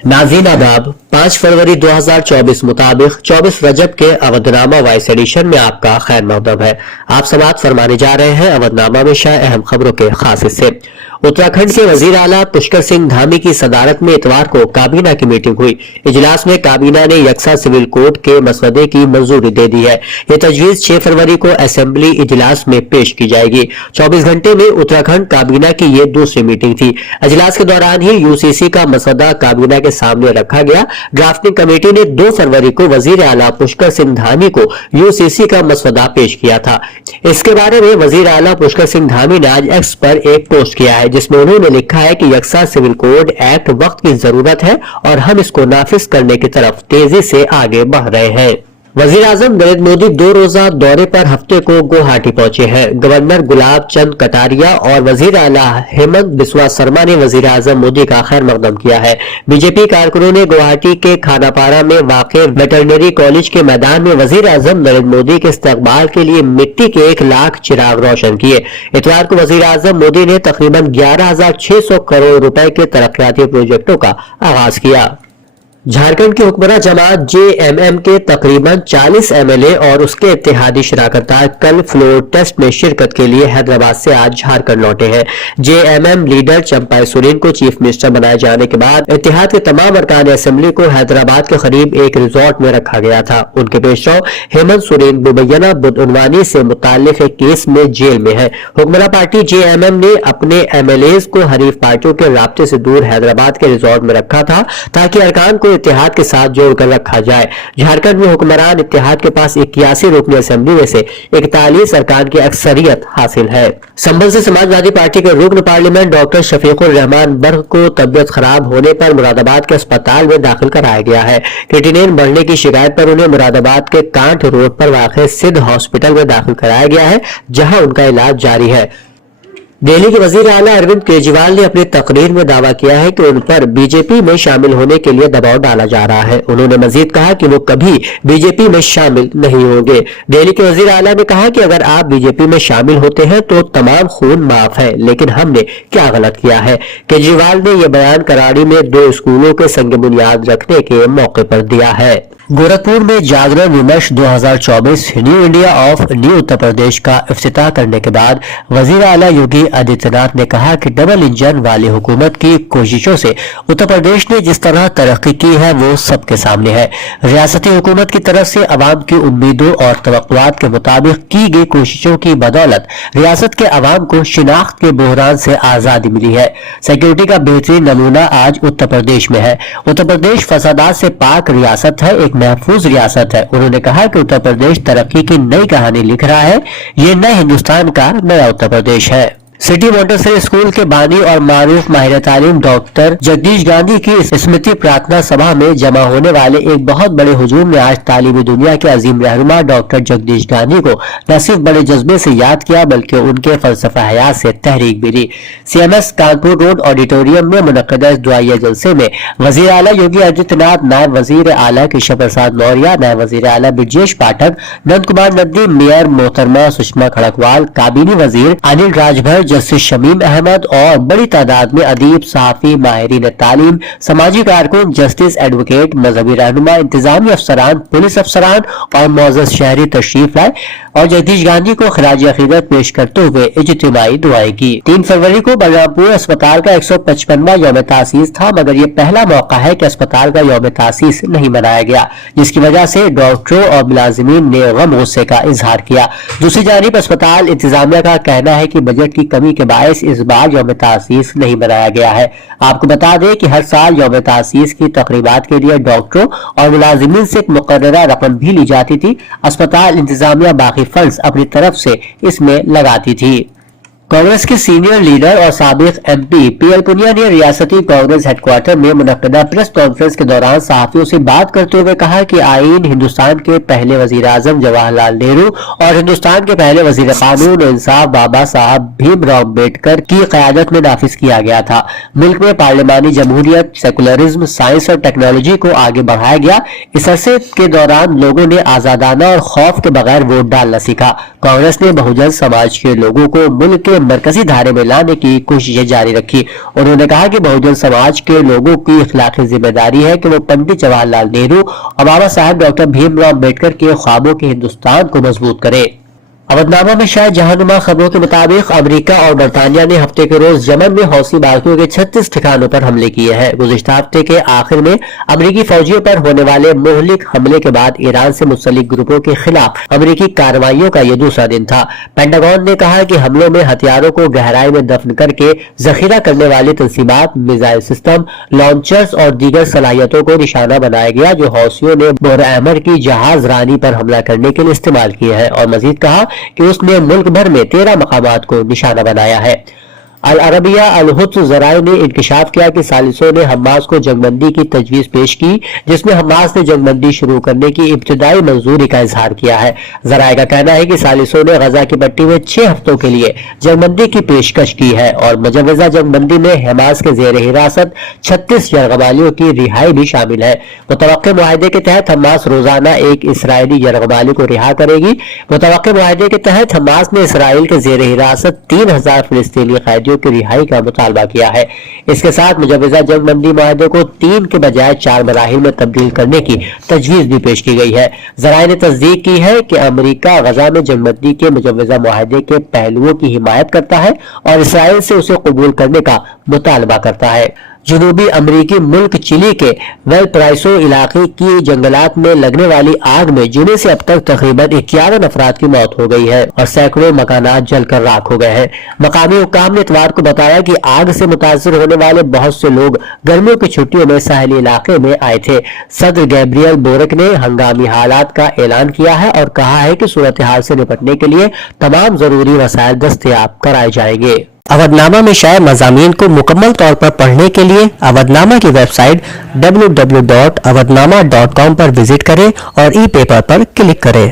नाज़रीन आदाब, 5 फरवरी 2024 मुताबिक 24 रजब के अवधनामा वॉइस एडिशन में आपका खैर मकदम है। आप समाअत फरमाने जा रहे हैं अवधनामा में शाये अहम खबरों के खास हिस्से। उत्तराखंड के वजीर आला पुष्कर सिंह धामी की सदारत में इतवार को काबीना की मीटिंग हुई। इजलास में काबीना ने यकसा सिविल कोड के मसवदे की मंजूरी दे दी है। ये तजवीज 6 फरवरी को असेंबली इजलास में पेश की जाएगी। 24 घंटे में उत्तराखंड काबीना की ये दूसरी मीटिंग थी। इजलास के दौरान ही यूसीसी का मसवदा काबीना के सामने रखा गया। ड्राफ्टिंग कमेटी ने 2 फरवरी को वजीर आला पुष्कर सिंह धामी को यूसीसी का मसवदा पेश किया था। इसके बारे में वजीर आला पुष्कर सिंह धामी ने आज एक्स पर एक पोस्ट किया है, जिसमें उन्होंने लिखा है कि यकसा सिविल कोड एक्ट वक्त की जरूरत है और हम इसको नाफिज करने की तरफ तेजी से आगे बढ़ रहे हैं। वजीर आजम नरेंद्र मोदी 2 रोजा दौरे पर हफ्ते को गुवाहाटी पहुंचे हैं। गवर्नर गुलाब चंद कटारिया और वजीर आला हेमंत बिस्वा शर्मा ने वजीर आजम मोदी का खैर मकदम किया है। बीजेपी कारकुनों ने गुवाहाटी के खानापारा में वाक़े वेटरनरी कॉलेज के मैदान में वजीर आजम नरेंद्र मोदी के इस्तकबाल के लिए मिट्टी के 1 लाख चिराग रोशन किए। इतवार को वजीर आजम मोदी ने तकरीबन 11,600 करोड़ रुपए के तरक्याती प्रोजेक्टों का आगाज किया। झारखंड की हुक्मरान जमात जेएमएम के तकरीबन 40 एमएलए और उसके इत्तेहादी शराकतदार कल फ्लोर टेस्ट में शिरकत के लिए हैदराबाद से आज झारखंड लौटे हैं। जेएमएम लीडर चंपाई सोरेन को चीफ मिनिस्टर बनाए जाने के बाद इत्तेहाद के तमाम अरकान असेंबली को हैदराबाद के करीब एक रिजॉर्ट में रखा गया था। उनके पेशरो हेमंत सोरेन मुबैना बदउनवानी से मुताल्लिक एक केस में जेल में है। हुक्मरान पार्टी जेएमएम ने अपने एमएलए को हरीफ पार्टियों के राब्ते से दूर हैदराबाद के रिजॉर्ट में रखा था ताकि अरकान को इत्तेहाद के साथ जोड़कर रखा जाए। झारखंड में हुक्मरान इत्तेहाद के पास 81 रुकनी असेंबली में से 41 अरकान की अक्सरियत हासिल है। संभल से समाजवादी पार्टी के रुकन पार्लियामेंट डॉक्टर शफीकुर रहमान बर्ग को तबियत खराब होने पर मुरादाबाद के अस्पताल में दाखिल कराया गया है। क्रिएटिनिन बढ़ने की शिकायत पर उन्हें मुरादाबाद के कांठ रोड पर वाक़ सिद्ध हॉस्पिटल में दाखिल कराया गया है, जहां उनका इलाज जारी है। दिल्ली के वजीर आला अरविंद केजरीवाल ने अपनी तकरीर में दावा किया है कि उन पर बीजेपी में शामिल होने के लिए दबाव डाला जा रहा है। उन्होंने मजीद कहा कि वो कभी बीजेपी में शामिल नहीं होंगे। दिल्ली के वजीर आला ने कहा कि अगर आप बीजेपी में शामिल होते हैं तो तमाम खून माफ है, लेकिन हमने क्या गलत किया है। केजरीवाल ने यह बयान कराड़ी में 2 स्कूलों के संग बुनियाद रखने के मौके पर दिया है। गोरखपुर में जागरण विमर्श 2024 new India of new Uttar Pradesh का इफ्तिताह करने के बाद वजीर आला योगी आदित्यनाथ ने कहा कि डबल इंजन वाली हुकूमत की कोशिशों से उत्तर प्रदेश ने जिस तरह तरक्की की है वो सबके सामने है। रियासती हुकूमत की तरफ से अवाम की उम्मीदों और तवक्कुआत के मुताबिक की गई कोशिशों की बदौलत रियासत के अवाम को शिनाख्त के बहरान से आजादी मिली है। सिक्योरिटी का बेहतरीन नमूना आज उत्तर प्रदेश में है। उत्तर प्रदेश फसादात से पाक रियासत है, एक महफूज रियासत है। उन्होंने कहा कि उत्तर प्रदेश तरक्की की नई कहानी लिख रहा है। ये नए हिंदुस्तान का नया उत्तर प्रदेश है। सिटी मोंटेसरी स्कूल के बानी और मारूफ माहिर तालीम डॉक्टर जगदीश गांधी की स्मृति प्रार्थना सभा में जमा होने वाले एक बहुत बड़े हुजूम ने आज तालीमी दुनिया के अजीम रहनुमा डॉक्टर जगदीश गांधी को न सिर्फ बड़े जज्बे से याद किया बल्कि उनके फलसफा हयात से तहरीक भी दी। सीएमएस कानपुर रोड ऑडिटोरियम में मुनक्कदा इस दुआइया जलसे में वजीर आला योगी आदित्यनाथ, नायब वजीर आला केशव प्रसाद मौर्य, नायब वजीर आला ब्रजेश पाठक, नंद कुमार नंदी, मेयर मोहतरमा सुषमा खड़गवाल, काबीनी वजीर अनिल राजभर, जस्टिस शमीम अहमद और बड़ी तादाद में अदीब, सहाफी, माहिरीन तालीम, समाजी कारकुन, जस्टिस, एडवोकेट, मजहबी रहनुमा, इंतजामी अफसरान, पुलिस अफसरान और मोअज़्ज़ज़ शहरी तशरीफ लाए और जगदीश गांधी को खराज अकीदत पेश करते हुए इज्तिमाई दुआएं की। 3 फरवरी को बलरामपुर अस्पताल का 155वां यौम तासीस था, मगर ये पहला मौका है कि अस्पताल का यौम तासीस नहीं मनाया गया, जिसकी वजह से डॉक्टरों और मुलाजिमीन ने गम गुस्से का इजहार किया। दूसरी जानिब अस्पताल इंतजामिया का कहना है कि बजट की कमी के बायस इस बार यौम तासीस नहीं मनाया गया है। आपको बता दें कि हर साल यौम तासीस की तकरीबात के लिए डॉक्टरों और मुलाजिमीन से एक मुकर्ररा रकम भी ली जाती थी। अस्पताल इंतजामिया बाकी फंड्स अपनी तरफ से इसमें लगाती थी। कांग्रेस के सीनियर लीडर और साबिक एमपी पीएल पुनिया ने रियासती कांग्रेस हेडक्वार्टर में मुनक्कदा प्रेस कॉन्फ्रेंस के दौरान सहाफियों से बात करते हुए कहा कि आईन हिंदुस्तान के पहले वजीर आजम जवाहरलाल नेहरू और हिंदुस्तान के पहले वजीर कानून इंसाफ बाबा साहब भीमराव अम्बेडकर की क़यादत में नाफिज किया गया था। मुल्क में पार्लिमानी जमहूरियत, सेकुलरिज्म, साइंस और टेक्नोलॉजी को आगे बढ़ाया गया। इस अरसे के दौरान लोगों ने आजादाना और खौफ के बगैर वोट डालना सीखा। कांग्रेस ने बहुजन समाज के लोगों को मुल्क के मरकजी धारे में लाने की कोशिशें जारी रखी। उन्होंने कहा कि बहुजन समाज के लोगों की इखलाकी जिम्मेदारी है कि वो पंडित जवाहरलाल नेहरू और बाबा साहब डॉक्टर भीमराव अम्बेडकर के ख्वाबों के हिंदुस्तान को मजबूत करें। अवधनामा में शायद जहानुमा खबरों के मुताबिक अमेरिका और बरतानिया ने हफ्ते के रोज यमन में हौसी बागियों के 36 ठिकानों पर हमले किए हैं। गुज़िश्ता हफ्ते के आखिर में अमेरिकी फौजियों पर होने वाले मुहलिक हमले के बाद ईरान से मुंसलिक ग्रुपों के खिलाफ अमेरिकी कार्रवाइयों का यह दूसरा दिन था। पेंटागन ने कहा कि हमलों में हथियारों को गहराई में दफन करके जखीरा करने वाली तंसीमात, मिसाइल सिस्टम, लॉन्चर्स और दीगर सलाहियतों को निशाना बनाया गया जो हौसियों ने बोर अहमर की जहाज रानी पर हमला करने के लिए इस्तेमाल किए हैं। और मजीद कहा कि उसने मुल्क भर में 13 मकामात को निशाना बनाया है। अल अरबिया अल हुद्स ज़राए ने इंकशाफ किया कि सालिसों ने हमास को जंगबंदी की तजवीज पेश की, जिसमें हमास ने जंगबंदी शुरू करने की इब्तिदाई मंजूरी का इजहार किया है। ज़राए का कहना है कि सालिसों ने गजा की पट्टी में 6 हफ्तों के लिए जंगबंदी की पेशकश की है और मुजव्वज़ा जंगबंदी में हमास के ज़ेर हिरासत 36 यरगमालियों की रिहाई भी शामिल है। मुतवक्के मुआहदे के तहत हमास रोजाना एक इसराइली यरगमाली को रिहा करेगी। मुतवक्के मुआहदे के तहत हमास ने इसराइल के ज़ेर हिरासत 3000 फिलिस्तीनी कैदियों की रिहाई का मुतालबा किया है। इसके साथ मुजव्वज़ा जंगबंदी मुआहदे को 3 के बजाय 4 मराहिल में तब्दील करने की तजवीज भी पेश की गई है। ज़राए ने तस्दीक की है कि अमेरिका गजा में जंगबंदी के मुजव्वज़ा मुआहदे के पहलुओं की हिमायत करता है और इसराइल से उसे कबूल करने का मुतालबा करता है। जनूबी अमरीकी मुल्क चिली के वेलपराइसो इलाके की जंगलात में लगने वाली आग में जुमे से अब तक तकरीबन 51 अफराद की मौत हो गई है और सैकड़ों मकानात जलकर राख हो गए हैं। मकामी हुक्काम ने इतवार को बताया कि आग से मुतासर होने वाले बहुत से लोग गर्मियों की छुट्टियों में साहली इलाके में आए थे। सदर गैब्रियल बोरक ने हंगामी हालात का ऐलान किया है और कहा है कि सूरत हाल से निपटने के लिए तमाम जरूरी वसाइल दस्तयाब कराए जाएंगे। अवधनामा में शाये मज़ामीन को मुकम्मल तौर पर पढ़ने के लिए अवधनामा की वेबसाइट www.awadhnama.com पर विजिट करें और ई पेपर पर क्लिक करें।